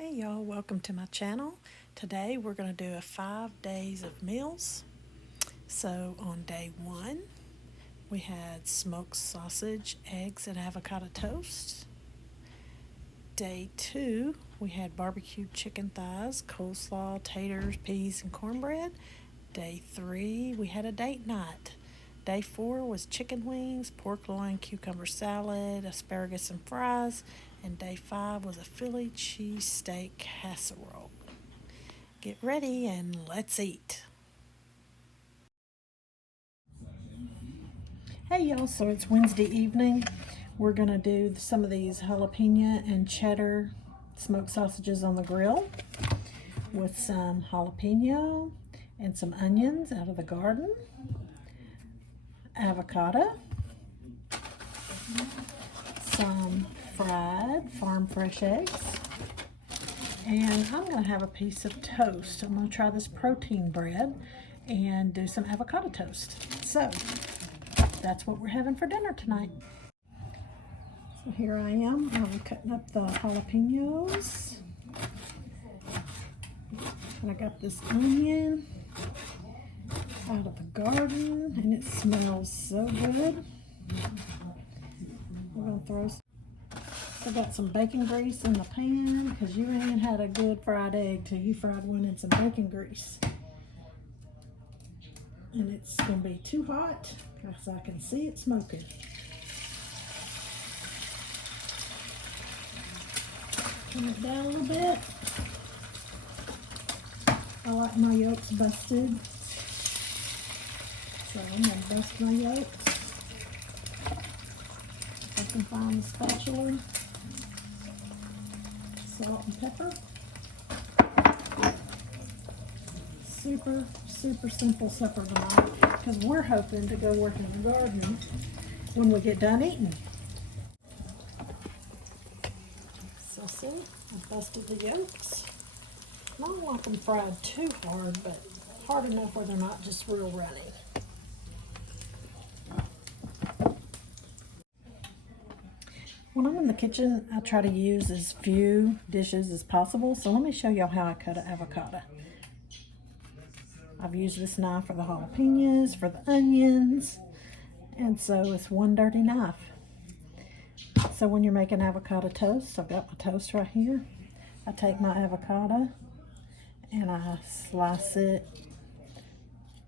Hey y'all, welcome to my channel. Today we're going to do a 5 days of meals. So on day 1 we had smoked sausage, eggs, and avocado toast. Day 2 we had barbecued chicken thighs, coleslaw, taters, peas, and cornbread. Day 3 we had a date night. Day 4 was chicken wings, pork loin, cucumber salad, asparagus and fries, and day 5 was a Philly cheesesteak casserole. Get ready and let's eat. Hey y'all, so it's Wednesday evening. We're gonna do some of these jalapeno and cheddar smoked sausages on the grill with some jalapeno and some onions out of the garden, avocado, some fried farm fresh eggs, and I'm going to have a piece of toast. I'm going to try this protein bread and do some avocado toast. So that's what we're having for dinner tonight. So here I am. I'm cutting up the jalapenos. And I got this onion out of the garden and it smells so good. We're going to throw some. I got some bacon grease in the pan because you ain't had a good fried egg till you fried one in some bacon grease. And it's going to be too hot because I can see it smoking. Turn it down a little bit. I like my yolks busted. So I'm going to bust my yolks. If I can find the spatula. Salt and pepper. Super simple supper tonight because we're hoping to go work in the garden when we get done eating. So see, I busted the yolks. I don't want them fried too hard, but hard enough where they're not just real runny. When I'm in the kitchen, I try to use as few dishes as possible. So let me show y'all how I cut an avocado. I've used this knife for the jalapenos, for the onions, and so it's one dirty knife. So when you're making avocado toast, I've got my toast right here. I take my avocado and I slice it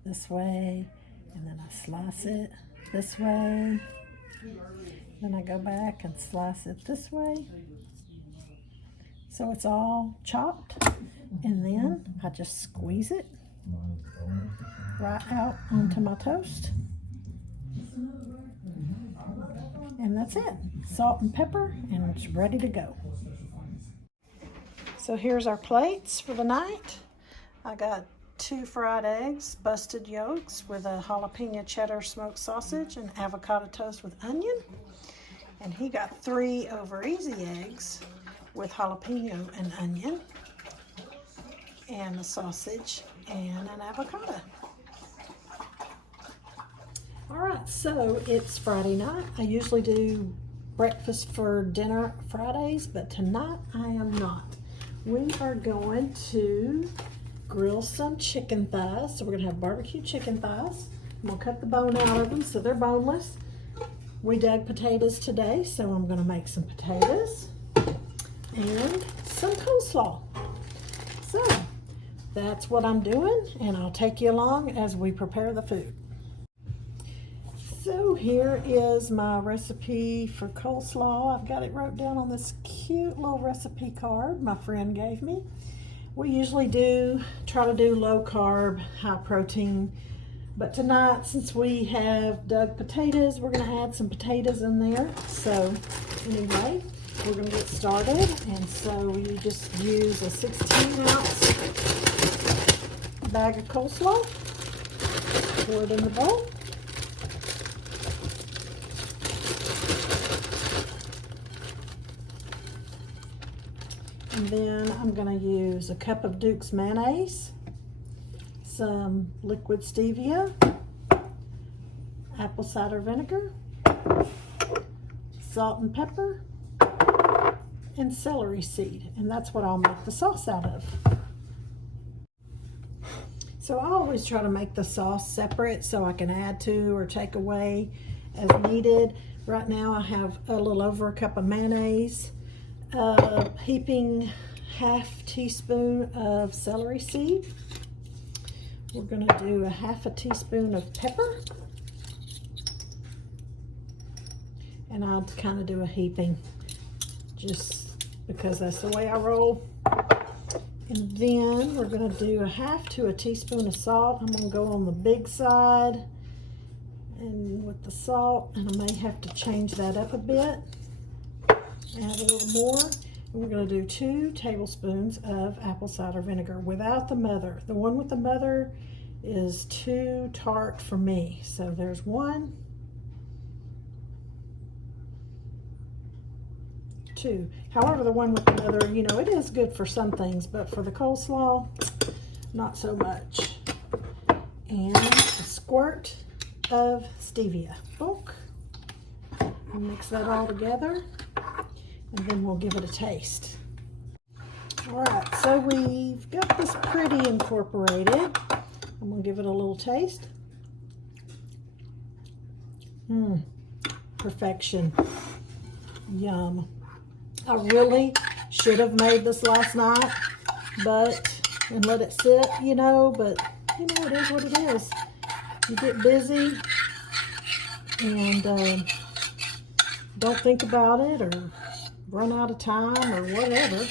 this way, and then I slice it this way. Then I go back and slice it this way. So it's all chopped. And then I just squeeze it right out onto my toast. And that's it. Salt and pepper, and it's ready to go. So here's our plates for the night. I got 2 fried eggs, busted yolks with a jalapeno cheddar smoked sausage and avocado toast with onion. And he got 3 over easy eggs with jalapeno and onion and a sausage and an avocado. All right, so it's Friday night. I usually do breakfast for dinner Fridays, but tonight I am not. We are going to grill some chicken thighs. So we're gonna have barbecue chicken thighs. I'm gonna cut the bone out of them so they're boneless. We dug potatoes today, so I'm gonna make some potatoes and some coleslaw. So that's what I'm doing, and I'll take you along as we prepare the food. So here is my recipe for coleslaw. I've got it wrote down on this cute little recipe card my friend gave me. We usually try to do low carb, high protein, but tonight, since we have dug potatoes, we're gonna add some potatoes in there. So anyway, we're gonna get started. And so you just use a 16-ounce bag of coleslaw, pour it in the bowl. And then I'm gonna use a cup of Duke's mayonnaise, some liquid stevia, apple cider vinegar, salt and pepper, and celery seed, and that's what I'll make the sauce out of. So I always try to make the sauce separate so I can add to or take away as needed. Right now I have a little over a cup of mayonnaise, heaping half teaspoon of celery seed. We're going to do a half a teaspoon of pepper, and I'll kind of do a heaping just because that's the way I roll. And then we're going to do a half to a teaspoon of salt. I'm going to go on the big side and with the salt, and I may have to change that up a bit, add a little more. And we're going to do 2 tablespoons of apple cider vinegar without the mother. The one with the mother is too tart for me. So there's 1, 2. However, the one with the mother, you know, it is good for some things, but for the coleslaw, not so much. And a squirt of stevia. Bulk. Mix that all together, and then we'll give it a taste. All right, so we've got this pretty incorporated. I'm gonna give it a little taste. Perfection. Yum. I really should have made this last night, and let it sit, you know, but you know, it is what it is. You get busy and don't think about it or run out of time or whatever.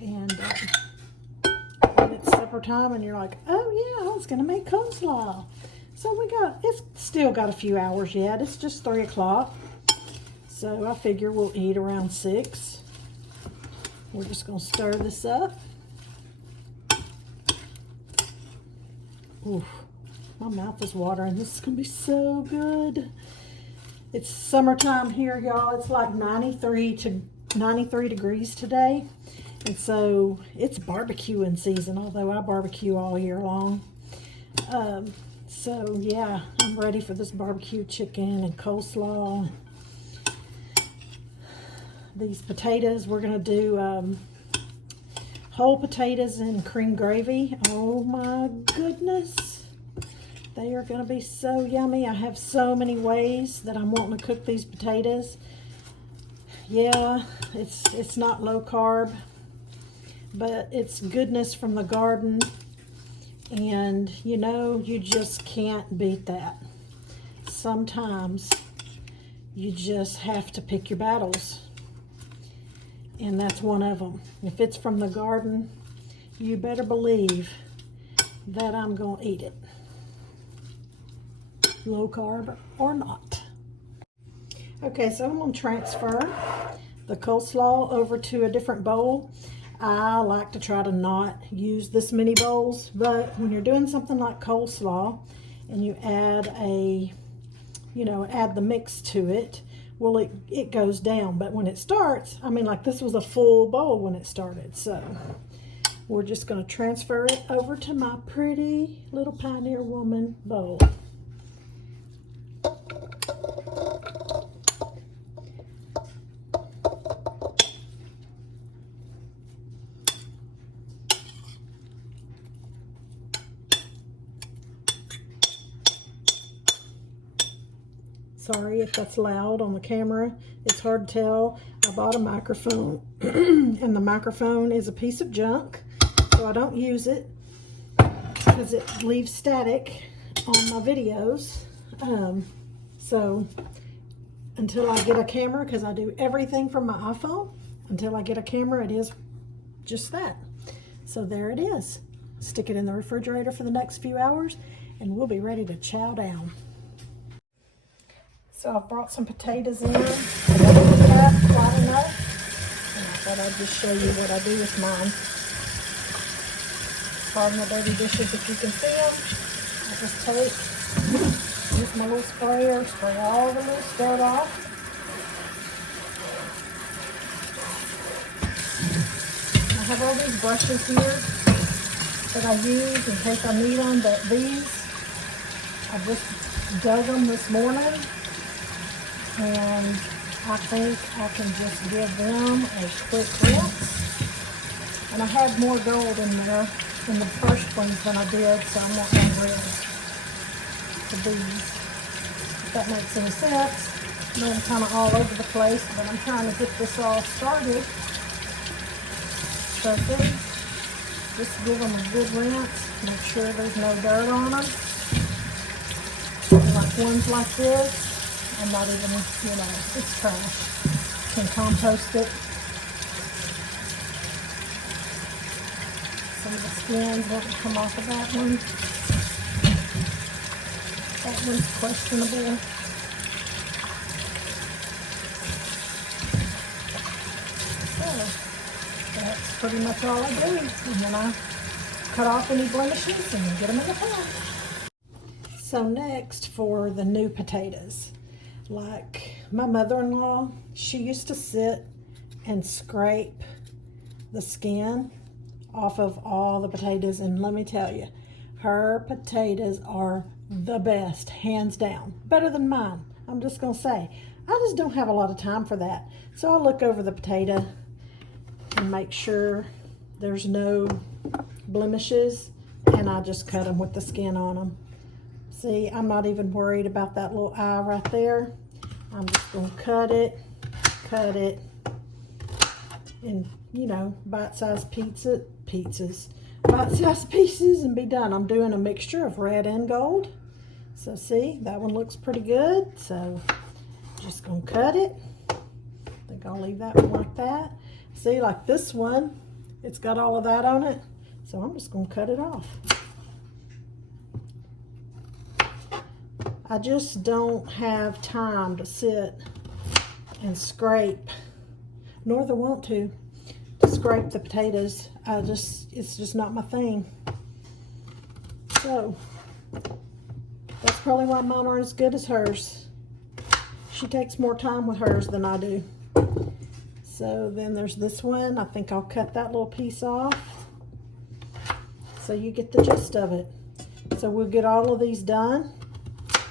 And when it's supper time and you're like, oh yeah, I was gonna make coleslaw. So it's still got a few hours yet. It's just 3 o'clock. So I figure we'll eat around 6. We're just gonna stir this up. Oof, my mouth is watering. This is gonna be so good. It's summertime here, y'all. It's like 93 degrees today. And so it's barbecuing season, although I barbecue all year long. So yeah, I'm ready for this barbecue chicken and coleslaw. These potatoes, we're gonna do whole potatoes and cream gravy. Oh my goodness. They are gonna be so yummy. I have so many ways that I'm wanting to cook these potatoes. Yeah, it's not low carb, but it's goodness from the garden. And you know, you just can't beat that. Sometimes you just have to pick your battles. And that's one of them. If it's from the garden, you better believe that I'm gonna eat it. Low carb or not. Okay, so I'm gonna transfer the coleslaw over to a different bowl. I like to try to not use this many bowls, but when you're doing something like coleslaw and you add add the mix to it, well, it goes down. But when it starts, I mean, like this was a full bowl when it started. So we're just going to transfer it over to my pretty little Pioneer Woman bowl. Sorry if that's loud on the camera. It's hard to tell. I bought a microphone and the microphone is a piece of junk, so I don't use it because it leaves static on my videos. So until I get a camera, because I do everything from my iPhone, until I get a camera, it is just that. So there it is. Stick it in the refrigerator for the next few hours and we'll be ready to chow down. So I brought some potatoes in, that quite enough, and I thought I'd just show you what I do with mine. Pardon the dirty dishes if you can see them. I just use my little sprayer, spray all the loose dirt off. I have all these brushes here that I use in case I need them, but these, I just dug them this morning. And I think I can just give them a quick rinse. And I had more gold in there in the first ones than I did, so I'm not going to red for these. If that makes any sense. I know I'm kind of all over the place, but I'm trying to get this all started. So see, just give them a good rinse. Make sure there's no dirt on them. And like ones like this, I'm not even, you know, it's trash. Can compost it. Some of the skins won't come off of that one. That one's questionable. So, that's pretty much all I do. And then I cut off any blemishes and get them in the pan. So next for the new potatoes. Like my mother-in-law, she used to sit and scrape the skin off of all the potatoes, and let me tell you, her potatoes are the best, hands down. Better than mine, I'm just gonna say. I just don't have a lot of time for that. So I look over the potato and make sure there's no blemishes, and I just cut them with the skin on them. See, I'm not even worried about that little eye right there. I'm just gonna cut it, and you know, bite-sized bite-sized pieces and be done. I'm doing a mixture of red and gold. So see, that one looks pretty good. So just gonna cut it. I think I'll leave that one like that. See, like this one, it's got all of that on it. So I'm just gonna cut it off. I just don't have time to sit and scrape, nor the want to scrape the potatoes. It's just not my thing. So that's probably why mine aren't as good as hers. She takes more time with hers than I do. So then there's this one. I think I'll cut that little piece off so you get the gist of it. So we'll get all of these done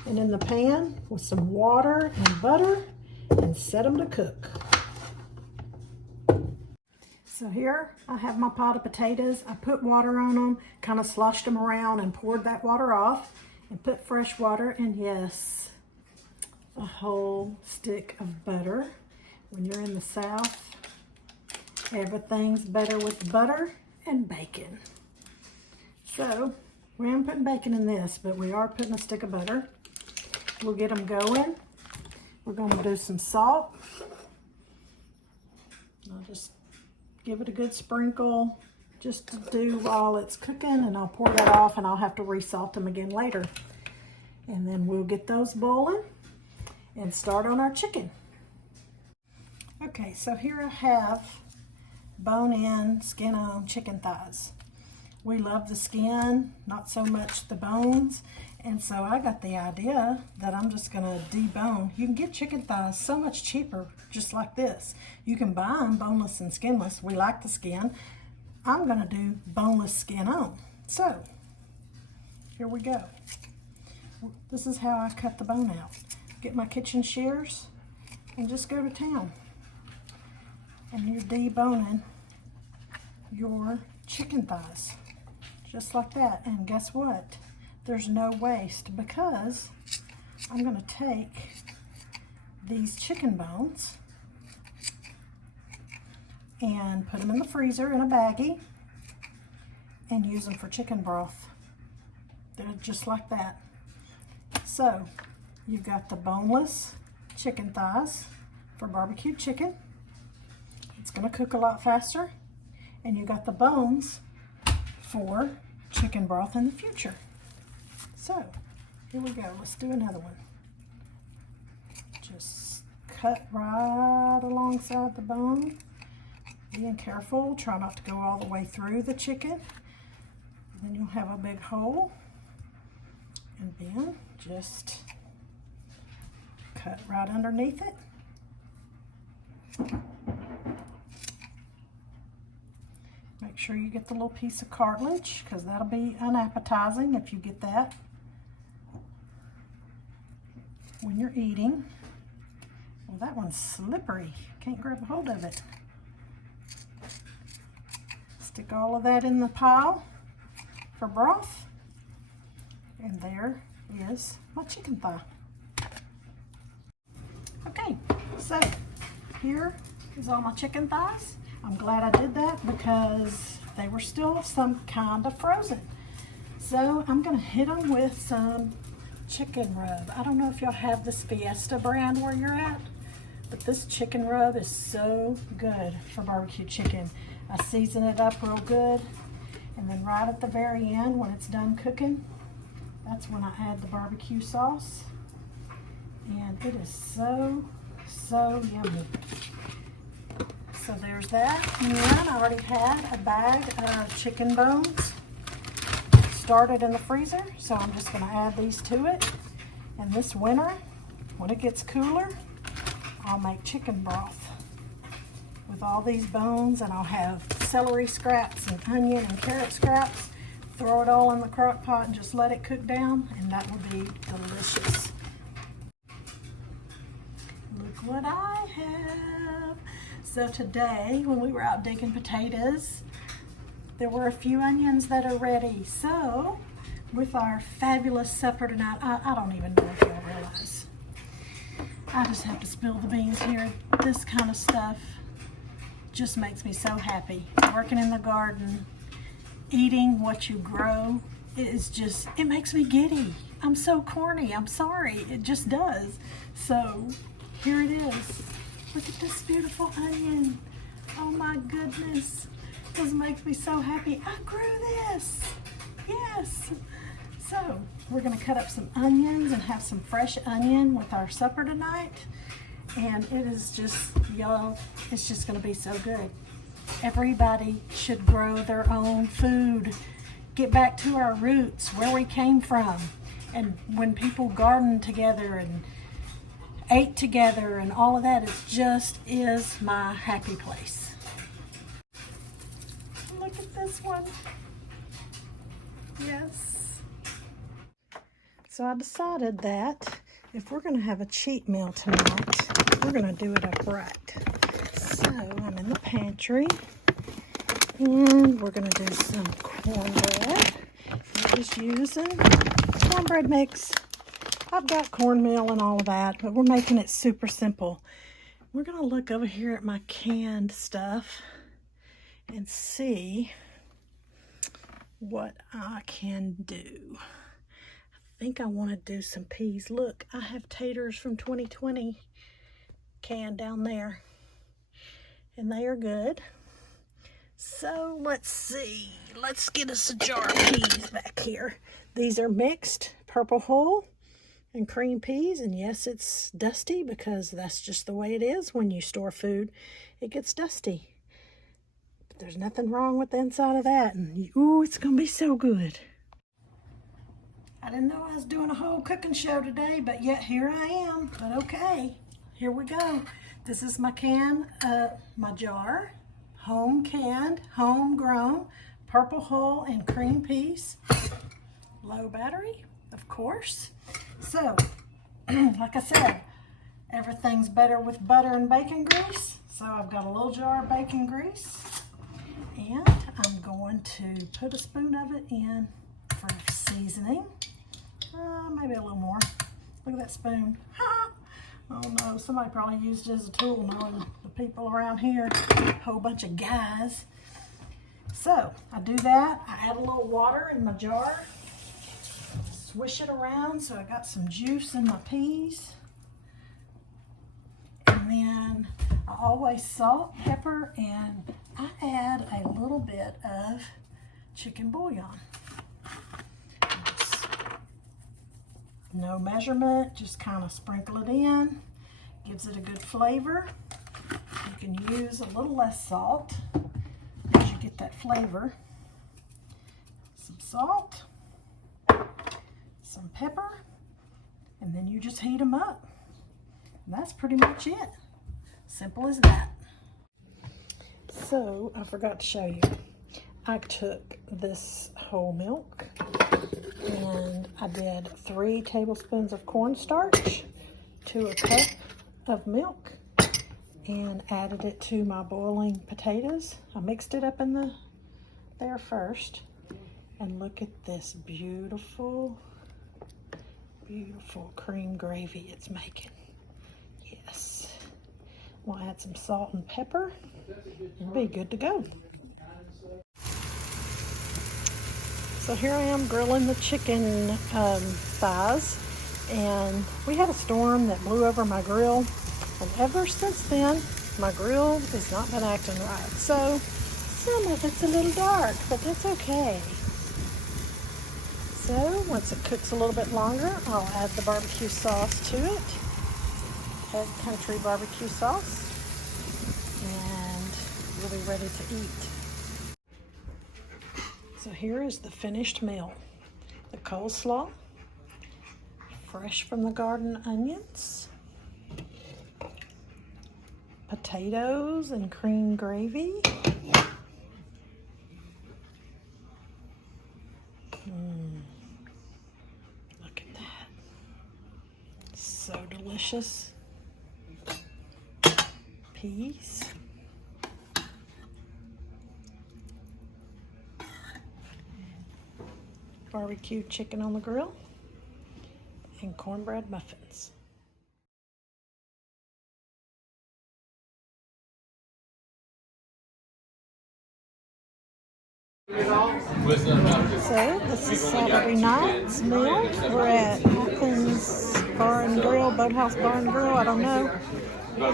and in the pan with some water and butter and set them to cook. So here I have my pot of potatoes. I put water on them, kind of sloshed them around and poured that water off and put fresh water, and yes, a whole stick of butter. When you're in the South, everything's better with butter and bacon. So we aren't putting bacon in this, but we are putting a stick of butter. We'll get them going. We're going to do some salt. I'll just give it a good sprinkle just to do while it's cooking, and I'll pour that off and I'll have to resalt them again later. And then we'll get those boiling and start on our chicken. Okay, so here I have bone-in, skin-on chicken thighs. We love the skin, not so much the bones. And so I got the idea that I'm just gonna debone. You can get chicken thighs so much cheaper, just like this. You can buy them boneless and skinless. We like the skin. I'm gonna do boneless skin on. So, here we go. This is how I cut the bone out. Get my kitchen shears and just go to town. And you're deboning your chicken thighs, just like that. And guess what? There's no waste, because I'm going to take these chicken bones and put them in the freezer in a baggie and use them for chicken broth. They're just like that. So you've got the boneless chicken thighs for barbecue chicken. It's going to cook a lot faster. And you got the bones for chicken broth in the future. So, here we go. Let's do another one. Just cut right alongside the bone. Being careful. Try not to go all the way through the chicken. Then you'll have a big hole. And then just cut right underneath it. Make sure you get the little piece of cartilage, because that'll be unappetizing if you get that when you're eating. Well, that one's slippery. Can't grab a hold of it. Stick all of that in the pile for broth. And there is my chicken thigh. Okay, so here is all my chicken thighs. I'm glad I did that because they were still some kind of frozen. So I'm gonna hit them with some chicken rub. I don't know if y'all have this Fiesta brand where you're at, but this chicken rub is so good for barbecue chicken. I season it up real good, and then right at the very end when it's done cooking, that's when I add the barbecue sauce. And it is so yummy. So there's that. And then I already had a bag of chicken bones started in the freezer, so I'm just going to add these to it. And this winter, when it gets cooler, I'll make chicken broth with all these bones, and I'll have celery scraps and onion and carrot scraps. Throw it all in the crock pot and just let it cook down, and that will be delicious. Look what I have. So today, when we were out digging potatoes, there were a few onions that are ready. So, with our fabulous supper tonight, I don't even know if y'all realize. I just have to spill the beans here. This kind of stuff just makes me so happy. Working in the garden, eating what you grow, it makes me giddy. I'm so corny, I'm sorry, it just does. So, here it is. Look at this beautiful onion. Oh my goodness. This makes me so happy. I grew this. Yes. So we're going to cut up some onions and have some fresh onion with our supper tonight. And it is just, y'all, it's just going to be so good. Everybody should grow their own food. Get back to our roots, where we came from. And when people garden together and ate together and all of that, it just is my happy place. Look at this one. Yes. So I decided that if we're going to have a cheat meal tonight, we're going to do it upright. So I'm in the pantry, and we're going to do some cornbread. I'm just using cornbread mix. I've got cornmeal and all of that, but we're making it super simple. We're going to look over here at my canned stuff and see what I can do. I think I want to do some peas. Look, I have taters from 2020 canned down there, and they are good. So let's see. Let's get us a jar of peas back here. These are mixed purple hull and cream peas, and yes, it's dusty because that's just the way it is when you store food. It gets dusty. But there's nothing wrong with the inside of that, and ooh, it's gonna be so good. I didn't know I was doing a whole cooking show today, but yet here I am. But okay, here we go. This is my my jar, home canned, homegrown, purple hull and cream peas. Low battery, of course. So, like I said, everything's better with butter and bacon grease. So I've got a little jar of bacon grease, and I'm going to put a spoon of it in for seasoning. Maybe a little more. Look at that spoon. Oh no, somebody probably used it as a tool, knowing the people around here, a whole bunch of guys. So I do that. I add a little water in my jar. Swish it around so I got some juice in my peas. And then I always salt, pepper, and I add a little bit of chicken bouillon. No measurement, just kind of sprinkle it in. Gives it a good flavor. You can use a little less salt as you get that flavor. Some salt, some pepper, and then you just heat them up. And that's pretty much it. Simple as that. So, I forgot to show you. I took this whole milk and I did 3 tablespoons of cornstarch to a cup of milk and added it to my boiling potatoes. I mixed it up in there first. And look at this beautiful, beautiful cream gravy it's making. Yes. We'll add some salt and pepper and be good to go. So here I am grilling the chicken thighs, and we had a storm that blew over my grill, and ever since then my grill has not been acting right. So some of it's a little dark, but that's okay. So once it cooks a little bit longer, I'll add the barbecue sauce to it. Head Country barbecue sauce, and we'll be ready to eat. So here is the finished meal. The coleslaw, fresh from the garden onions, potatoes and cream gravy. Look at that. So delicious. Peas. Barbecue chicken on the grill, and cornbread muffins. So this is Saturday night's meal. We're at Athens Bar and Grill, Boathouse Bar and Grill. I don't know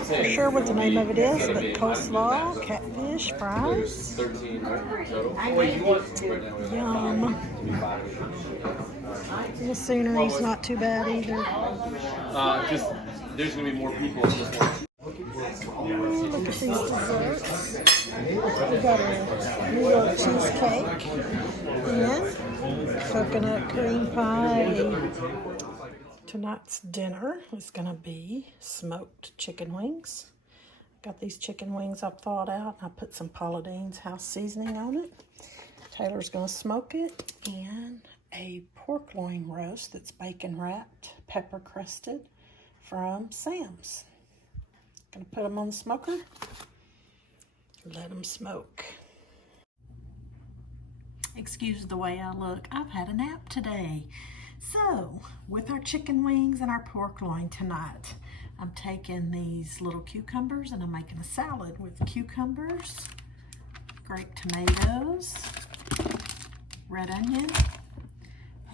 for sure what the name of it is, but coleslaw, catfish, fries. Yum. The scenery's not too bad either. Just there's gonna be more people at this one. Look at these desserts. We got a New York cheesecake and coconut cream pie. Tonight's dinner is going to be smoked chicken wings. Got these chicken wings I've thawed out. I put some Paula Deen's house seasoning on it. Taylor's going to smoke it. And a pork loin roast that's bacon wrapped, pepper crusted from Sam's. Gonna put them on the smoker. Let them smoke. Excuse the way I look. I've had a nap today. So, with our chicken wings and our pork loin tonight, I'm taking these little cucumbers and I'm making a salad with cucumbers, grape tomatoes, red onion,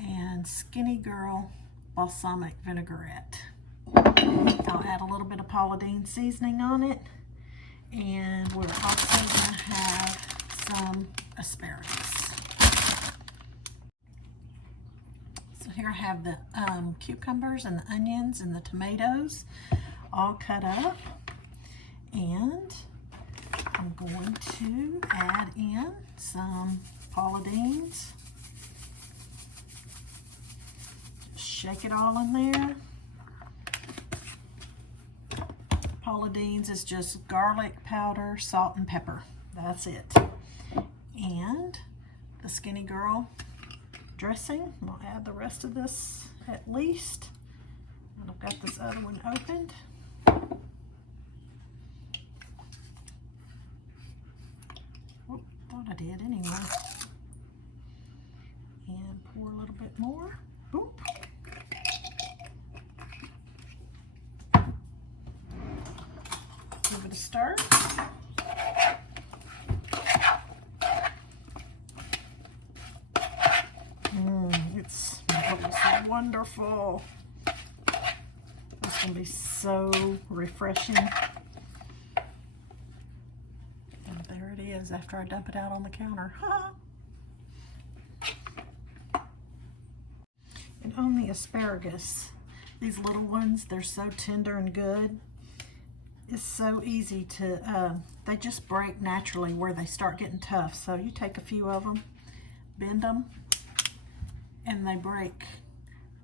and Skinny Girl balsamic vinaigrette. I'll add a little bit of Paula Deen seasoning on it, and we're also going to have some asparagus. So here I have the cucumbers and the onions and the tomatoes all cut up, and I'm going to add in some Paula Deen's. Just shake it all in there. Paula Deen's is just garlic powder, salt, and pepper. That's it. And the Skinny Girl dressing. I'll add the rest of this at least. And I've got this other one opened. Oh, thought I did anyway. And pour a little bit more. Boop. Give it a stir. It smells wonderful. It's going to be so refreshing. And there it is after I dump it out on the counter. And on the asparagus, these little ones, they're so tender and good. It's so easy to, they just break naturally where they start getting tough. So you take a few of them, bend them, and they break.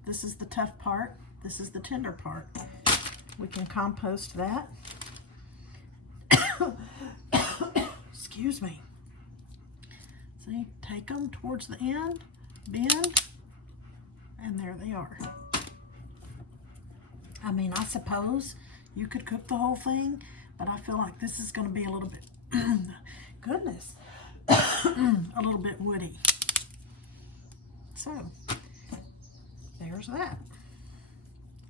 This is the tough part. This is the tender part. We can compost that. Excuse me. See, take them towards the end, bend, and there they are. I mean, I suppose You could cook the whole thing, but I feel like this is going to be a little bit, goodness, a little bit woody. So, there's that.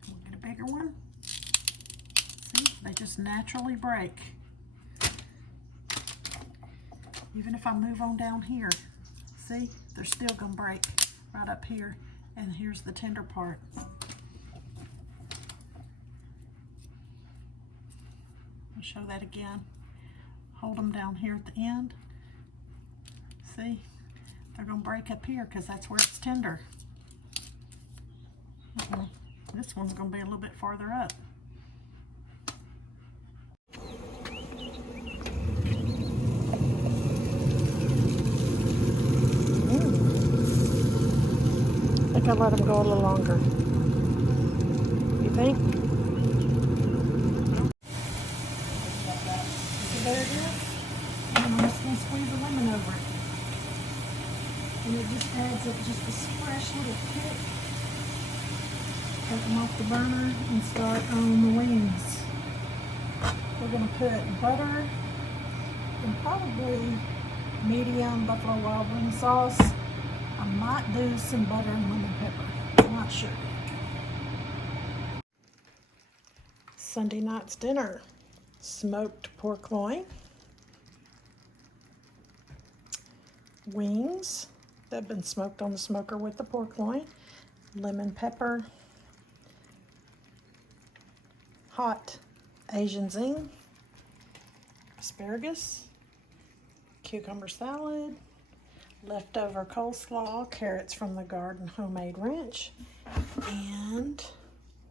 We'll get a bigger one. See, they just naturally break. Even if I move on down here, see, they're still gonna break right up here. And here's the tender part. I'll show that again. Hold them down here at the end. See, they're gonna break up here because that's where it's tender. This one's gonna be a little bit farther up. I think I'll let them go a little longer. You think? So there it is. And I'm just going to squeeze a lemon over it. And it just adds up just this fresh little kick. Take them off the burner and start on the wings. We're going to put butter and probably medium Buffalo Wild Wing sauce. I might do some butter and lemon pepper. I'm not sure. Sunday night's dinner. Smoked pork loin. Wings that have been smoked on the smoker with the pork loin. Lemon pepper. Hot Asian zing. Asparagus. Cucumber salad. Leftover coleslaw, carrots from the garden homemade ranch, and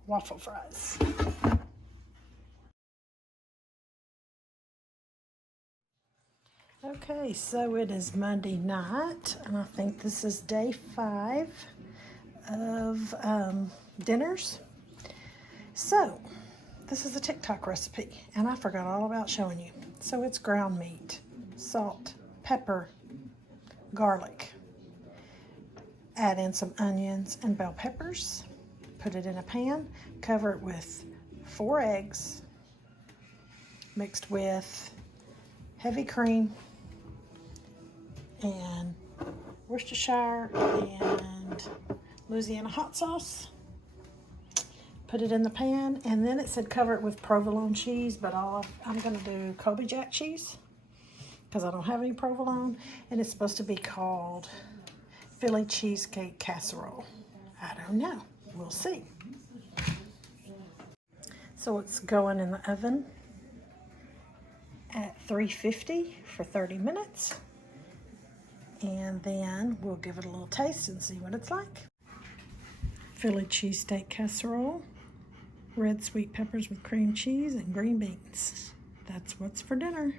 waffle fries. Okay, so it is Monday night, and I think this is day 5 of dinners. So, this is a TikTok recipe, and I forgot all about showing you. So it's ground meat, salt, pepper, garlic. Add in some onions and bell peppers. Put it in a pan. Cover it with 4 eggs mixed with heavy cream and Worcestershire and Louisiana hot sauce. Put it in the pan, and then it said cover it with provolone cheese, but I'm going to do Colby Jack cheese because I don't have any provolone, and it's supposed to be called Philly cheesecake casserole. I don't know. We'll see. So it's going in the oven at 350 for 30 minutes, and then we'll give it a little taste and see what it's like. Philly cheesesteak casserole, red sweet peppers with cream cheese and green beans. That's what's for dinner.